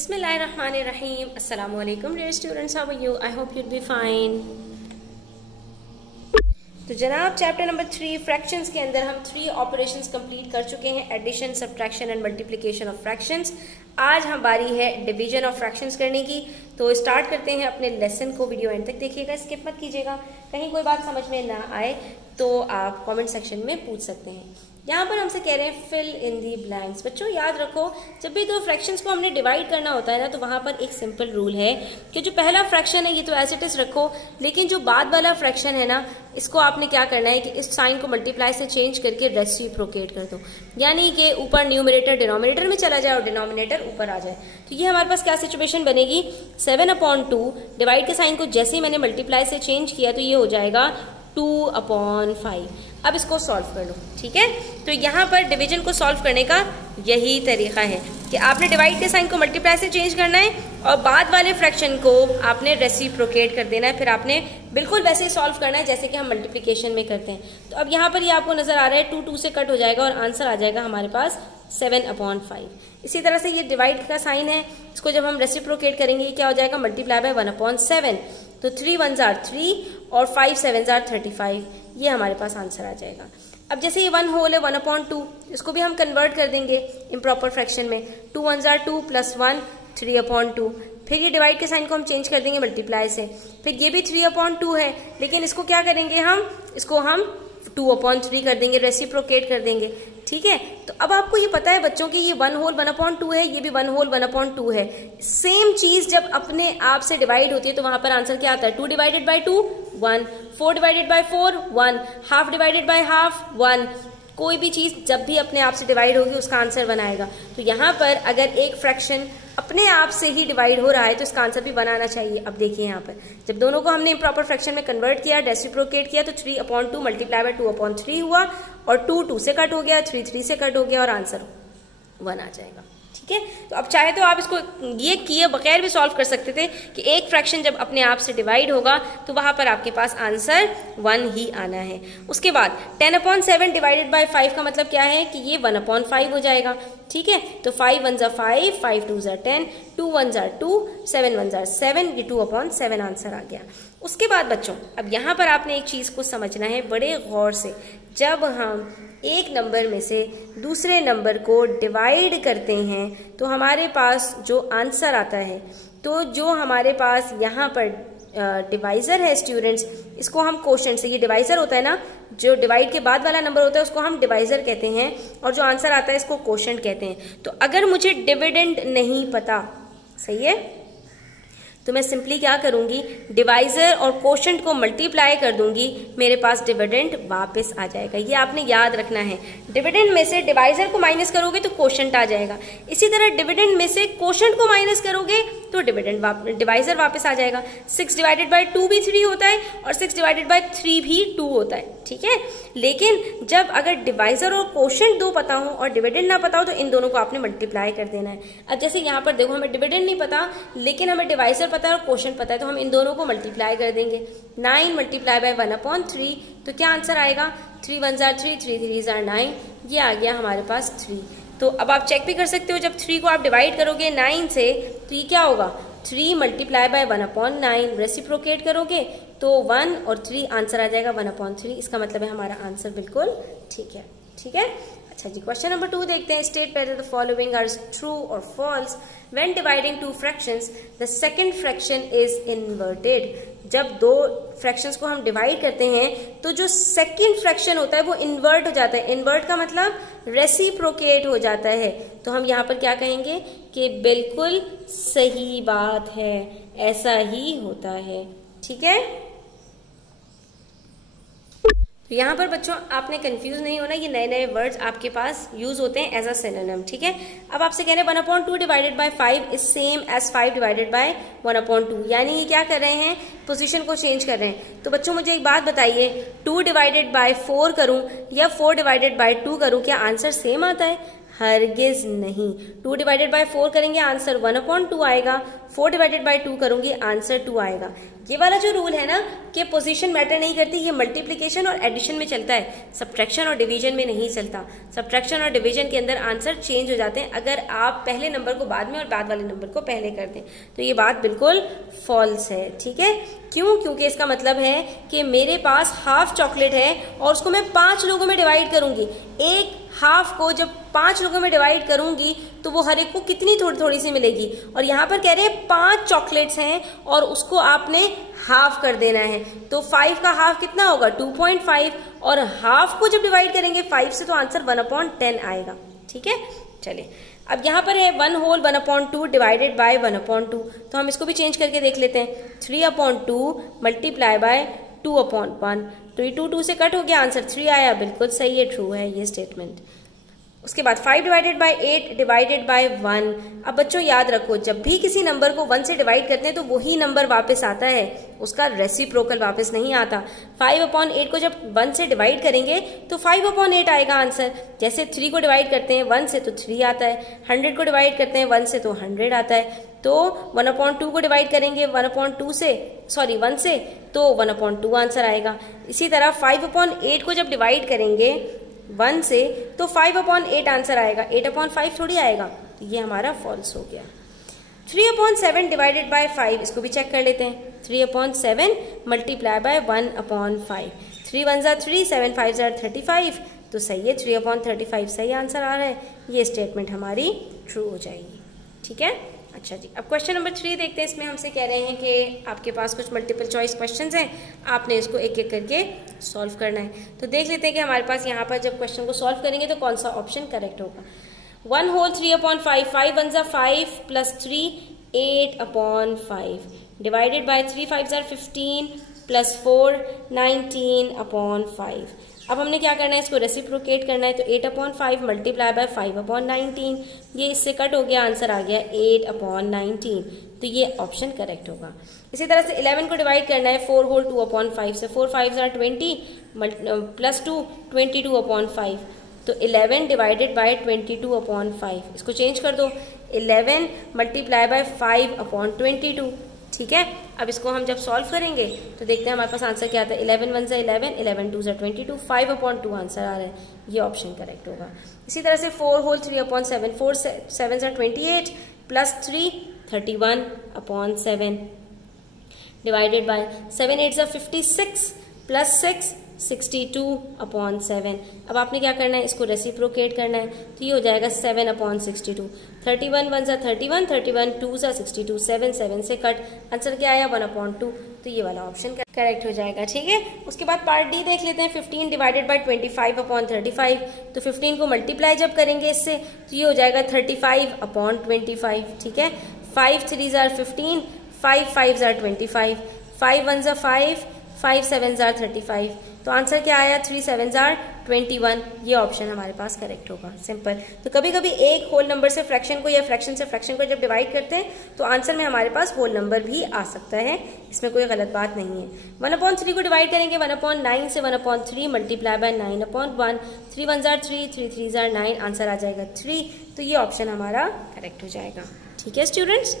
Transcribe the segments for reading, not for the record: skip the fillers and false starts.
बिस्मिल्लाहिर्रहमानिर्रहीम। अस्सलाम वालेकुम dear students, how are you? I hope you'd be fine. तो जनाब चैप्टर नंबर 3 फ्रैक्शंस के अंदर हम 3 ऑपरेशंस कंप्लीट कर चुके हैं, addition, subtraction and multiplication of fractions. आज हम बारी है डिवीजन ऑफ फ्रैक्शंस करने की। तो स्टार्ट करते हैं अपने लेसन को। वीडियो एंड तक देखिएगा, स्किप मत कीजिएगा। कहीं कोई बात समझ में ना आए तो आप कमेंट सेक्शन में पूछ सकते हैं। यहाँ पर हमसे कह रहे हैं फिल इन दी ब्लैंक्स। बच्चों याद रखो, जब भी दो फ्रैक्शंस को हमने डिवाइड करना होता है ना, तो वहां पर एक सिंपल रूल है कि जो पहला फ्रैक्शन है ये तो एज इट इज रखो, लेकिन जो बाद वाला फ्रैक्शन है ना, इसको आपने क्या करना है कि इस साइन को मल्टीप्लाई से चेंज करके रेसिप्रोकेट कर दो, यानी कि ऊपर न्यूमरेटर डिनोमिनेटर में चला जाए और डिनोमिनेटर ऊपर आ जाए। तो ये हमारे पास क्या सिचुएशन बनेगी, 7/2 डिवाइड के साइन को जैसे ही मैंने मल्टीप्लाई से चेंज किया तो ये हो जाएगा 2/5। अब इसको सॉल्व कर लो, ठीक है। तो यहाँ पर डिवीजन को सॉल्व करने का यही तरीका है कि आपने डिवाइड के साइन को मल्टीप्लाई से चेंज करना है और बाद वाले फ्रैक्शन को आपने रेसिप्रोकेट कर देना है। फिर आपने बिल्कुल वैसे ही सॉल्व करना है जैसे कि हम मल्टीप्लिकेशन में करते हैं। तो अब यहाँ पर ये आपको नजर आ रहा है 2 से कट हो जाएगा और आंसर आ जाएगा हमारे पास 7/5। इसी तरह से ये डिवाइड का साइन है, इसको जब हम रेसिप्रोकेट करेंगे क्या हो जाएगा, मल्टीप्लाई बाय 1/7। तो 3 1s are 3 और 5 7s are 35। ये हमारे पास आंसर आ जाएगा। अब जैसे ये 1 होल है 1/2, इसको भी हम कन्वर्ट कर देंगे इम्प्रॉपर फ्रैक्शन में। 2 1s are 2 + 1 3/2। फिर ये डिवाइड के साइन को हम चेंज कर देंगे मल्टीप्लाई से। फिर ये भी 3/2 है, लेकिन इसको क्या करेंगे हम, इसको हम 2/3 कर देंगे, रेसिप्रोकेट कर देंगे, ठीक है। तो अब आपको ये पता है बच्चों कि ये 1 होल 1/2 है, ये भी 1 होल 1/2 है। सेम चीज जब अपने आप से डिवाइड होती है तो वहां पर आंसर क्या आता है, 2 divided by 2 1, 4 divided by 4 1, half divided by half 1। कोई भी चीज जब भी अपने आप से डिवाइड होगी उसका आंसर 1 आएगा। तो यहाँ पर अगर एक फ्रैक्शन अपने आप से ही डिवाइड हो रहा है तो इसका आंसर भी 1 आना चाहिए। अब देखिए यहाँ पर जब दोनों को हमने इम्प्रॉपर फ्रैक्शन में कन्वर्ट किया, रेसिप्रोकेट किया, तो 3/2 मल्टीप्लाई बाय 2/3 हुआ और 2 से कट हो गया, 3 से कट हो गया और आंसर 1 आ जाएगा, ठीक है। तो अब चाहे तो आप इसको ये किए बगैर भी सॉल्व कर सकते थे कि एक फ्रैक्शन जब अपने आप से डिवाइड होगा तो वहां पर आपके पास आंसर 1 ही आना है। उसके बाद 10/7 डिवाइडेड बाय 5 का मतलब क्या है कि ये 1/5 हो जाएगा, ठीक है। तो 5 1s are 5, 5 2s are 10, 2 1s are 2, 7 1s are 7, ये 2/7 आंसर आ गया। उसके बाद बच्चों अब यहाँ पर आपने एक चीज को समझना है बड़े गौर से। जब हम एक नंबर में से दूसरे नंबर को डिवाइड करते हैं तो हमारे पास जो आंसर आता है, तो जो हमारे पास यहाँ पर डिवाइजर है स्टूडेंट्स, इसको हम कोशेंट से, ये डिवाइजर होता है ना, जो डिवाइड के बाद वाला नंबर होता है उसको हम डिवाइजर कहते हैं और जो आंसर आता है इसको कोशेंट कहते हैं। तो अगर मुझे डिविडेंड नहीं पता, सही है, तो मैं सिंपली क्या करूंगी, डिवाइजर और कोशेंट को मल्टीप्लाई कर दूंगी, मेरे पास डिविडेंड वापस आ जाएगा। ये आपने याद रखना है। डिविडेंड में से डिवाइजर को माइनस करोगे तो कोशेंट आ जाएगा, इसी तरह डिविडेंड में से कोशेंट को माइनस करोगे तो डिवाइजर वापस आ जाएगा। 6 डिवाइडेड बाय 2 भी 3 होता है और 6 डिवाइडेड बाय 3 भी 2 होता है, ठीक है। लेकिन जब अगर डिवाइजर और कोशेंट दो पता हो और डिविडेंड ना पता हो तो इन दोनों को आपने मल्टीप्लाई कर देना है। अब जैसे यहाँ पर देखो, हमें डिविडेंड नहीं पता लेकिन हमें डिवाइजर पता है और कोशेंट पता है, तो हम इन दोनों को मल्टीप्लाई कर देंगे। 9 मल्टीप्लाई बाय 1/3, तो क्या आंसर आएगा, 3 1s are 3, 3 3s are 9, ये आ गया हमारे पास 3। तो अब आप चेक भी कर सकते हो, जब 3 को आप डिवाइड करोगे 9 से तो ये क्या होगा, 3 मल्टीप्लाई बाय 1/9, रेसिप्रोकेट करोगे तो 1 और 3 आंसर आ जाएगा 1/3। इसका मतलब है हमारा आंसर बिल्कुल ठीक है, ठीक है। अच्छा जी, क्वेश्चन नंबर 2 देखते हैं। State whether the following are true और false when dividing 2 fractions the second fraction is inverted. जब 2 फ्रैक्शंस को हम डिवाइड करते हैं तो जो सेकंड फ्रैक्शन होता है वो इन्वर्ट हो जाता है। इन्वर्ट का मतलब रेसिप्रोकेट हो जाता है। तो हम यहाँ पर क्या कहेंगे कि बिल्कुल सही बात है, ऐसा ही होता है, ठीक है। तो यहाँ पर बच्चों आपने कंफ्यूज नहीं होना, ये नए नए वर्ड्स आपके पास यूज होते हैं एज अ सिनोनिम, ठीक है। अब आपसे कह रहे हैं 1/2 divided by 5 is same as 5 divided by 1/2, यानी ये क्या कर रहे हैं, पोजीशन को चेंज कर रहे हैं। तो बच्चों मुझे एक बात बताइए, 2 डिवाइडेड बाय 4 करूं या 4 डिवाइडेड बाय 2 करूं, क्या आंसर सेम आता है? हरगिज नहीं। 2 डिवाइडेड बाय 4 करेंगे आंसर 1/2 आएगा। 4 डिवाइडेड बाय 2 करूंगी आंसर 2 आएगा। ये वाला जो रूल है ना कि पोजीशन मैटर नहीं करती, ये मल्टीप्लिकेशन और एडिशन में चलता है, सब्ट्रैक्शन और डिवीजन में नहीं चलता। सब्ट्रैक्शन और डिवीजन के अंदर आंसर चेंज हो जाते हैं अगर आप पहले नंबर को बाद में और बाद वाले नंबर को पहले कर दें। तो ये बात बिल्कुल फॉल्स है, ठीक है। क्यों? क्योंकि इसका मतलब है कि मेरे पास हाफ चॉकलेट है और उसको मैं 5 लोगों में डिवाइड करूंगी। एक हाफ को जब 5 लोगों में डिवाइड करूंगी तो वो हर एक को कितनी थोड़ी थोड़ी सी मिलेगी, और यहाँ पर कह रहे हैं 5 चॉकलेट्स हैं और उसको आपने हाफ कर देना है। तो 5 का हाफ कितना होगा 2.5, और हाफ को जब डिवाइड करेंगे 5 से तो आंसर 1/10 आएगा, ठीक है। चलिए अब यहाँ पर है 1 होल 1/2 डिवाइडेड बाय 1/2, तो हम इसको भी चेंज करके देख लेते हैं। 3/2 मल्टीप्लाई बाय 2/1, तो ये 2 से कट हो गया, आंसर 3 आया। बिल्कुल सही है, ट्रू है ये स्टेटमेंट। उसके बाद 5 डिवाइडेड बाय 8 डिवाइडेड बाय 1। अब बच्चों याद रखो, जब भी किसी नंबर को 1 से डिवाइड करते हैं तो वही नंबर वापस आता है, उसका रेसिप्रोकल वापस नहीं आता। 5/8 को जब 1 से डिवाइड करेंगे तो 5/8 आएगा आंसर। जैसे 3 को डिवाइड करते हैं 1 से तो 3 आता है, 100 को डिवाइड करते हैं 1 से तो 100 आता है। तो 1/2 को डिवाइड करेंगे 1 से तो 1/2 आंसर आएगा। इसी तरह 5/8 को जब डिवाइड करेंगे 1 से तो 5/8 आंसर आएगा, 8/5 थोड़ी आएगा। तो ये हमारा फॉल्स हो गया। 3/7 डिवाइडेड बाय 5, इसको भी चेक कर लेते हैं। 3/7 मल्टीप्लाई बाय 1/5, 3 1 ज़ा 3, 7 5 ज़ा 35, तो सही है 3/35 सही आंसर आ रहा है। ये स्टेटमेंट हमारी ट्रू हो जाएगी, ठीक है। अच्छा जी, अब क्वेश्चन नंबर 3 देखते हैं। इसमें हमसे कह रहे हैं कि आपके पास कुछ मल्टीपल चॉइस क्वेश्चंस हैं, आपने इसको एक एक करके सॉल्व करना है। तो देख लेते हैं कि हमारे पास यहाँ पर जब क्वेश्चन को सॉल्व करेंगे तो कौन सा ऑप्शन करेक्ट होगा। 1 होल 3/5, 5 1 ज़ा 5 प्लस 3 8/5 डिवाइडेड बाय 3 5 ज़ा 15 प्लस 4 19/5। अब हमने क्या करना है, इसको रेसिप्रोकेट करना है। तो 8/5 मल्टीप्लाई बाय 5/19, ये इससे कट हो गया, आंसर आ गया 8/19। तो ये ऑप्शन करेक्ट होगा। इसी तरह से 11 को डिवाइड करना है 4 होल 2/5 से। 4 5 ज़ा 20 प्लस 2 22/5, तो 11 डिवाइडेड बाय 22/5, इसको चेंज कर दो। 11 मल्टीप्लाई बाय 5/22, ठीक है। अब इसको हम जब सॉल्व करेंगे तो देखते हैं हमारे पास आंसर क्या आता है। 11 1 ज़ा 11, 11 2 ज़ा 22, 5/2 आंसर आ रहा है, ये ऑप्शन करेक्ट होगा। इसी तरह से 4 होल 3/7, 4 7 ज़ा 28 प्लस 3 31/7 डिवाइडेड बाय 7 8 ज़ा 56 प्लस 6 62/7। अब आपने क्या करना है, इसको रेसिप्रोकेट करना है। तो ये हो जाएगा 7/62। 31 1 ज़ा 31, 31 2 ज़ा 62, 7 7 से कट, आंसर क्या आया 1/2। तो ये वाला ऑप्शन करेक्ट हो जाएगा, ठीक है। उसके बाद पार्ट डी देख लेते हैं। 15 डिवाइडेड बाय 25/35, तो 15 को मल्टीप्लाई जब करेंगे इससे तो ये हो जाएगा 35/25, ठीक है। 5 3 ज़ा 15, 5 5 ज़ा 25, 5 1 ज़ा 5, 5 7 ज़ा 35, तो आंसर क्या आया 3 7 ज़ा 21। ये ऑप्शन हमारे पास करेक्ट होगा, सिंपल। तो कभी कभी एक होल नंबर से फ्रैक्शन को या फ्रैक्शन से फ्रैक्शन को जब डिवाइड करते हैं तो आंसर में हमारे पास होल नंबर भी आ सकता है, इसमें कोई गलत बात नहीं है। 1/3 को डिवाइड करेंगे 1/9 से 1/3 मल्टीप्लाई बाय 9/1, 3 1 ज़ा 3, 3 3 ज़ा 9, आंसर आ जाएगा 3। तो ये ऑप्शन हमारा करेक्ट हो जाएगा, ठीक है स्टूडेंट्स।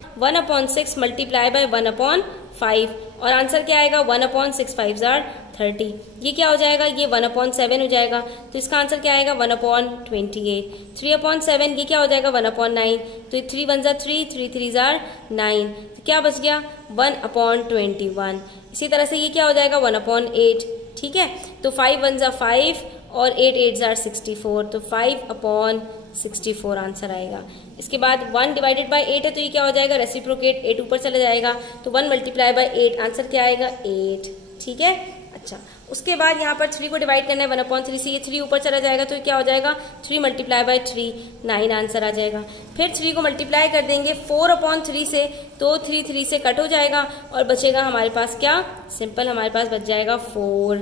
वन 1/6 मल्टीप्लाई बाय 1/5, और आंसर क्या आएगा 1/6 5 ज़ा 30। ये क्या हो जाएगा, ये 1/7 हो जाएगा। तो इसका आंसर क्या आएगा 1/28। 3/7 ये क्या हो जाएगा 1/9, तो 3 1 ज़ा 3, 3 3 ज़ा 9, तो क्या बच गया 1/21। इसी तरह से ये क्या हो जाएगा 1/8, ठीक है। तो 5 1 ज़ा 5 और 8 8 ज़ा 64, तो 5/64 आंसर आएगा। इसके बाद 1 डिवाइडेड बाय 8 है, तो ये क्या हो जाएगा रेसिप्रोकेट, 8 ऊपर चला जाएगा, तो 1 मल्टीप्लाई बाय 8, आंसर क्या आएगा 8, ठीक है। अच्छा, उसके बाद यहाँ पर 3 को डिवाइड करना है 1/3 से, ये 3 ऊपर चला जाएगा, तो ये क्या हो जाएगा 3 मल्टीप्लाई बाय 3, 9 आंसर आ जाएगा। फिर 3 को मल्टीप्लाई कर देंगे 4/3 से, तो 3 3 से कट हो जाएगा और बचेगा हमारे पास क्या, सिंपल हमारे पास बच जाएगा 4,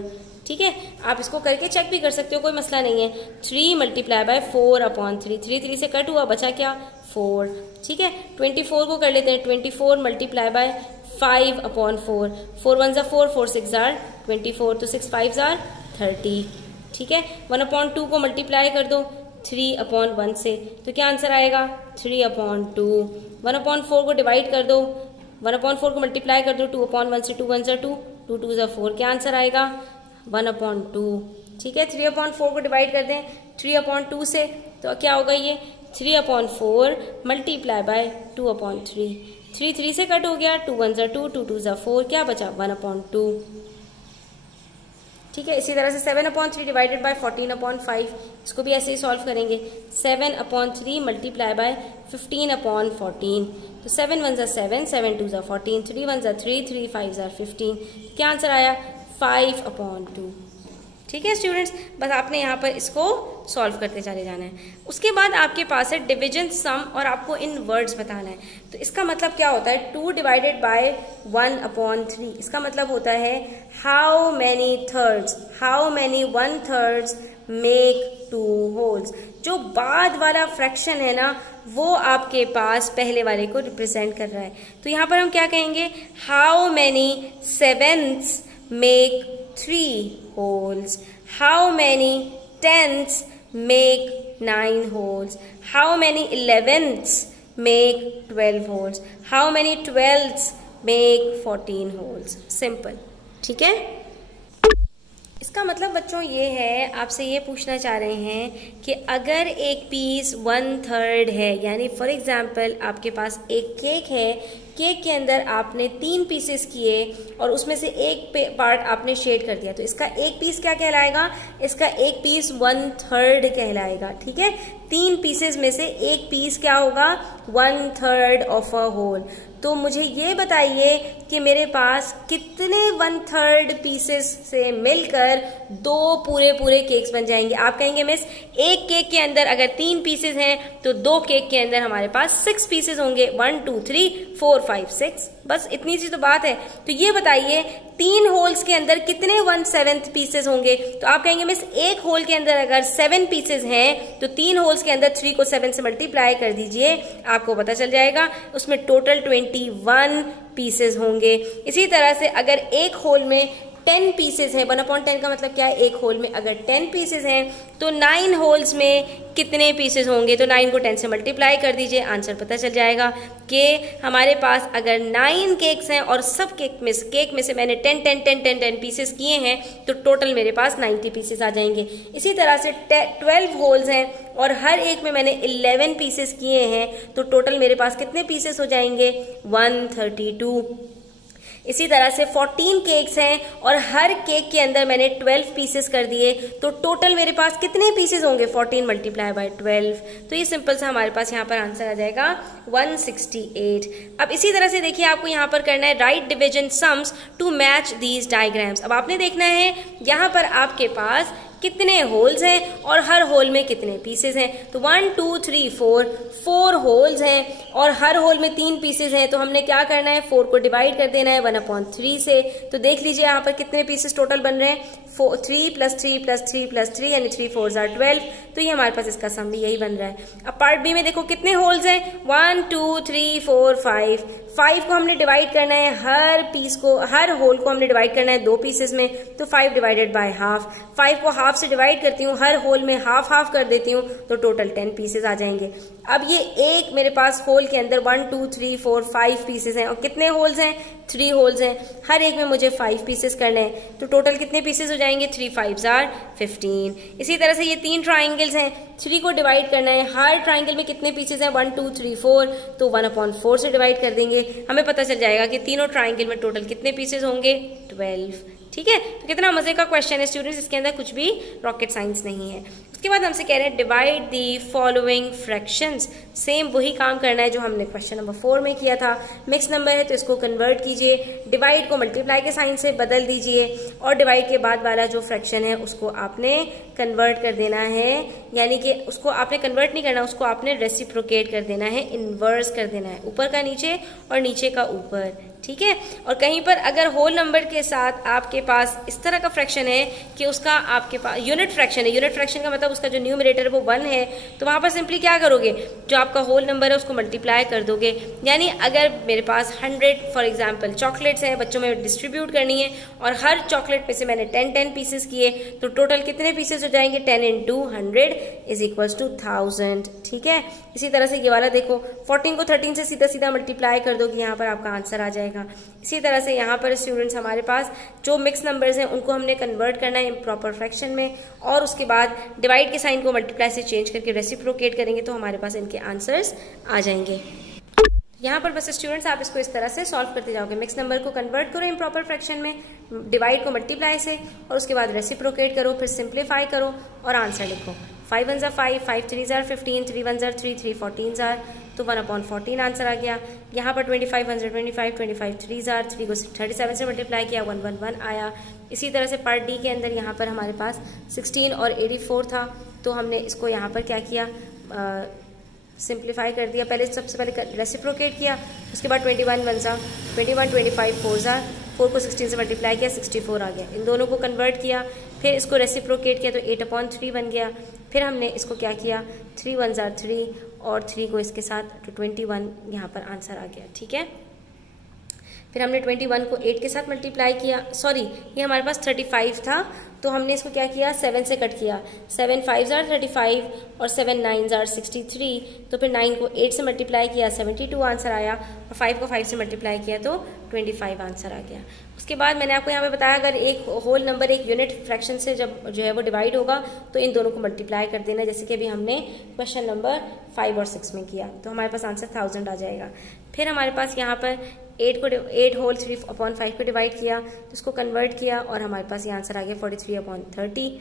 ठीक है, आप इसको करके चेक भी कर सकते हो, कोई मसला नहीं है। 3 मल्टीप्लाई बाय 4/3, 3 से कट हुआ, बचा क्या 4। ठीक है, 24 को कर लेते हैं, 24 मल्टीप्लाई बाय 5/4, 4 1 ज़ा 4, 4 6 ज़ा 24, तो 6 5 ज़ा 30। ठीक है, 1/2 को मल्टीप्लाई कर दो 3/1 से, तो क्या आंसर आएगा 3/2। 1/4 को डिवाइड कर दो, 1/4 को मल्टीप्लाई कर दो 2/1 से, 2 1 ज़ा 2, 2 2 ज़ा 4, क्या आंसर आएगा 1/2। ठीक है, 3/4 को डिवाइड कर दें 3/2 से, तो क्या होगा ये 3/4 मल्टीप्लाई बाय 2/3, 3 3 से कट हो गया, 2 1 ज़ा 2, 2 2 ज़ा 4, क्या बचा 1/2। ठीक है, इसी तरह से 7/3 डिवाइडेड बाय 14/5, इसको भी ऐसे ही सॉल्व करेंगे। 7/3 मल्टीप्लाई बाय 15/14, तो 7 1 ज़ा 7, 7 2 ज़ा 14, 3 1 ज़ा 3, 3 5 ज़ा 15, क्या आंसर आया 5/2। ठीक है स्टूडेंट्स, बस आपने यहाँ पर इसको सॉल्व करते चले जाना है। उसके बाद आपके पास है डिवीजन सम, और आपको इन वर्ड्स बताना है। तो इसका मतलब क्या होता है 2 डिवाइडेड बाय 1/3, इसका मतलब होता है how many thirds, how many 1/3 make 2 holes. जो बाद वाला फ्रैक्शन है ना, वो आपके पास पहले वाले को रिप्रेजेंट कर रहा है। तो यहाँ पर हम क्या कहेंगे, how many 7ths make 3 holes, how many 10ths make 9 holes, how many 11ths make 12 holes, how many 12ths make 14 holes। Simple, ठीक है। इसका मतलब बच्चों ये है, आपसे ये पूछना चाह रहे हैं कि अगर एक पीस 1/3 है, यानी फॉर एग्जांपल आपके पास एक केक है, केक के अंदर आपने 3 पीसेस किए और उसमें से एक पार्ट आपने शेड कर दिया, तो इसका एक पीस क्या कहलाएगा, इसका एक पीस 1/3 कहलाएगा। ठीक है, 3 पीसेस में से एक पीस क्या होगा 1/3 ऑफ अ होल। तो मुझे ये बताइए कि मेरे पास कितने 1/3 पीसेस से मिलकर 2 पूरे केक्स बन जाएंगे। आप कहेंगे मिस एक केक के अंदर अगर 3 पीसेस हैं तो 2 केक के अंदर हमारे पास 6 पीसेस होंगे, 1 2 3 4 5 6, बस इतनी सी तो बात है। तो ये बताइए 3 होल्स के अंदर कितने 1/7 पीसेस होंगे। तो आप कहेंगे मिस एक होल के अंदर अगर 7 पीसेस हैं तो 3 होल्स के अंदर 3 को 7 से मल्टीप्लाई कर दीजिए, आपको पता चल जाएगा उसमें टोटल 21 पीसेस होंगे। इसी तरह से अगर एक होल में 10 पीसेस हैं, 1/10 का मतलब क्या है, एक होल में अगर 10 पीसेस हैं तो 9 होल्स में कितने पीसेस होंगे। तो 9 को 10 से मल्टीप्लाई कर दीजिए, आंसर पता चल जाएगा कि हमारे पास अगर 9 केक्स हैं और सब केक में से मैंने 10 पीसेस किए हैं तो टोटल मेरे पास 90 पीसेस आ जाएंगे। इसी तरह से 12 होल्स हैं और हर एक में मैंने 11 पीसेस किए हैं तो टोटल मेरे पास कितने पीसेस हो जाएंगे 132। इसी तरह से 14 केक्स हैं और हर केक के अंदर मैंने 12 पीसेस कर दिए तो टोटल मेरे पास कितने पीसेस होंगे 14 मल्टीप्लाई बाय 12। तो ये सिंपल सा हमारे पास यहाँ पर आंसर आ जाएगा 168। अब इसी तरह से देखिए आपको यहाँ पर करना है right division sums to match these diagrams. अब आपने देखना है यहाँ पर आपके पास कितने होल्स हैं और हर होल में कितने पीसेस हैं। तो 1 2 3 4 होल्स हैं और हर होल में 3 पीसेस हैं, तो हमने क्या करना है 4 को डिवाइड कर देना है 1/3 से। तो देख लीजिए यहाँ पर कितने पीसेस टोटल बन रहे हैं 3 + 3 + 3 + 3 यानी 3 4 = 12। तो ये हमारे पास इसका सम भी यही बन रहा है। अब पार्ट बी में देखो कितने होल्स हैं 1 2 3 4 5 को हमने डिवाइड करना है, हर होल को हमने डिवाइड करना है 2 पीसेस में, तो 5 डिवाइडेड बाय हाफ। 5 को हाफ से डिवाइड करती हूँ, हर होल में हाफ कर देती हूँ तो टोटल 10 पीसेस आ जाएंगे। अब ये एक मेरे पास होल के अंदर 1 2 3 4 5 पीसेस हैं और कितने होल्स हैं 3 होल्स हैं, हर एक में मुझे 5 पीसेस करने हैं तो टोटल कितने पीसेस हो जाएंगे 3 5 = 15। इसी तरह से ये 3 ट्राइंगल्स हैं, 3 को डिवाइड करना है, हर ट्राइंगल में कितने पीसेस हैं 1 2 3 4, तो 1/4 से डिवाइड कर देंगे, हमें पता चल जाएगा कि तीनों ट्राइंगल में टोटल कितने पीसेस होंगे 12। ठीक है, तो कितना मजे का क्वेश्चन है स्टूडेंट्स, इसके अंदर कुछ भी रॉकेट साइंस नहीं है। उसके बाद हमसे कह रहे हैं divide the following fractions. Same वही काम करना है जो हमने क्वेश्चन नंबर 4 में किया था। मिक्स नंबर है तो इसको कन्वर्ट कीजिए, डिवाइड को मल्टीप्लाई के साइन से बदल दीजिए और डिवाइड के बाद वाला जो फ्रैक्शन है उसको आपने कन्वर्ट कर देना है, यानी कि उसको आपने कन्वर्ट नहीं करना, उसको आपने रेसिप्रोकेट कर देना है, इन्वर्स कर देना है, ऊपर का नीचे और नीचे का ऊपर। ठीक है। और कहीं पर अगर होल नंबर के साथ आपके पास इस तरह का फ्रैक्शन है कि उसका आपके पास यूनिट फ्रैक्शन है, यूनिट फ्रैक्शन का मतलब उसका जो न्यूमरेटर है वो 1 है, तो वहाँ पर सिंपली क्या करोगे, जो आपका होल नंबर है उसको मल्टीप्लाई कर दोगे। यानी अगर मेरे पास 100 फॉर एग्जाम्पल चॉकलेट्स हैं, बच्चों में डिस्ट्रीब्यूट करनी है, और हर चॉकलेट पे से मैंने 10 पीसेस किए, तो टोटल कितने पीसेस हो जाएंगे, 10 × 100 इज इक्वल्स टू 1000। ठीक है। इसी तरह से ये वाला देखो, 14 को 13 से सीधा सीधा मल्टीप्लाई कर दोगे, यहाँ पर आपका आंसर आ जाएगा। इसी तरह से यहाँ पर स्टूडेंट्स हमारे पास जो मिक्स नंबर्स हैं उनको हमने कन्वर्ट करना है इम्प्रॉपर फ्रैक्शन में, और उसके बाद डिवाइड के साइन को मल्टीप्लाई से चेंज करके रेसिप्रोकेट करेंगे, तो हमारे पास इनके आंसर्स आ जाएंगे। यहाँ पर बस स्टूडेंट्स आप इसको इस तरह से सॉल्व करते जाओगे, मिक्स नंबर को कन्वर्ट करो इम्प्रॉपर फ्रैक्शन में, डिवाइड को मल्टीप्लाई से, और उसके बाद रेसिप्रोकेट करो, फिर सिंप्लीफाई करो और आंसर लिखो। 5 1 5, 5 3 15, 3 1 3, 3 14, तो 1/14 आंसर आ गया। यहाँ पर 25 125, 25 3 3 को 37 से मल्टीप्लाई किया, 111 आया। इसी तरह से पार्ट डी के अंदर यहाँ पर हमारे पास 16 और 84 था, तो हमने इसको यहाँ पर क्या किया, सिंप्लीफाई कर दिया। पहले सबसे पहले रेसिप्रोकेट किया, उसके बाद 21 1 21, 25 4 4 को 16 से मल्टीप्लाई किया, 64 आ गया। इन दोनों को कन्वर्ट किया, फिर इसको रेसिप्रोकेट किया तो 8/3 बन गया। फिर हमने इसको क्या किया, 3 1 3 और 3 को इसके साथ, तो 21 यहाँ पर आंसर आ गया। ठीक है। फिर हमने 21 को 8 के साथ मल्टीप्लाई किया, सॉरी ये हमारे पास 35 था, तो हमने इसको क्या किया, 7 से कट किया, 7 5 35 और 7 9 63, तो फिर 9 को 8 से मल्टीप्लाई किया, 72 आंसर आया, और 5 को 5 से मल्टीप्लाई किया तो 25 आंसर आ गया। उसके बाद मैंने आपको यहाँ पे बताया, अगर एक होल नंबर एक यूनिट फ्रैक्शन से जब जो है वो डिवाइड होगा तो इन दोनों को मल्टीप्लाई कर देना, जैसे कि अभी हमने क्वेश्चन नंबर 5 और 6 में किया, तो हमारे पास आंसर 1000 आ जाएगा। फिर हमारे पास यहाँ पर 8 होल 3/5 को डिवाइड किया, तो उसको कन्वर्ट किया, और हमारे पास ये आंसर आ गया 43/30।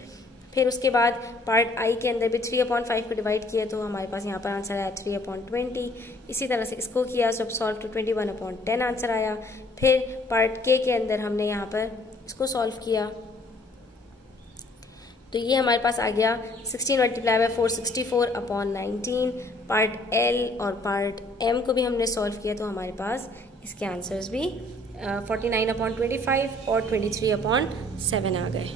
फिर उसके बाद पार्ट आई के अंदर भी 3/5 को डिवाइड किया, तो हमारे पास यहाँ पर आंसर आया 3/20। इसी तरह से इसको किया, जब सॉल्व तो 21/10 आंसर आया। फिर पार्ट के अंदर हमने यहाँ पर इसको सॉल्व किया, तो ये हमारे पास आ गया 16 × 4 64/19। पार्ट एल और पार्ट एम को भी हमने सॉल्व किया, तो हमारे पास इसके आंसर्स भी 49/25 और 23/7 आ गए।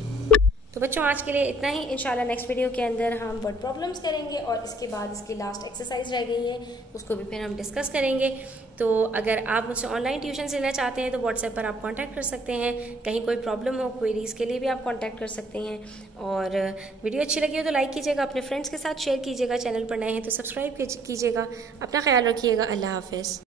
तो बच्चों आज के लिए इतना ही। इंशाल्लाह नेक्स्ट वीडियो के अंदर हम वर्ड प्रॉब्लम्स करेंगे, और इसके बाद इसकी लास्ट एक्सरसाइज रह गई है, उसको भी फिर हम डिस्कस करेंगे। तो अगर आप मुझसे ऑनलाइन ट्यूशन लेना चाहते हैं तो व्हाट्सएप पर आप कांटेक्ट कर सकते हैं, कहीं कोई प्रॉब्लम हो, क्वेरीज के लिए भी आप कांटेक्ट कर सकते हैं। और वीडियो अच्छी लगी हो तो लाइक कीजिएगा, अपने फ्रेंड्स के साथ शेयर कीजिएगा, चैनल पर नए हैं तो सब्सक्राइब कीजिएगा। अपना ख्याल रखिएगा। अल्लाह हाफिज़।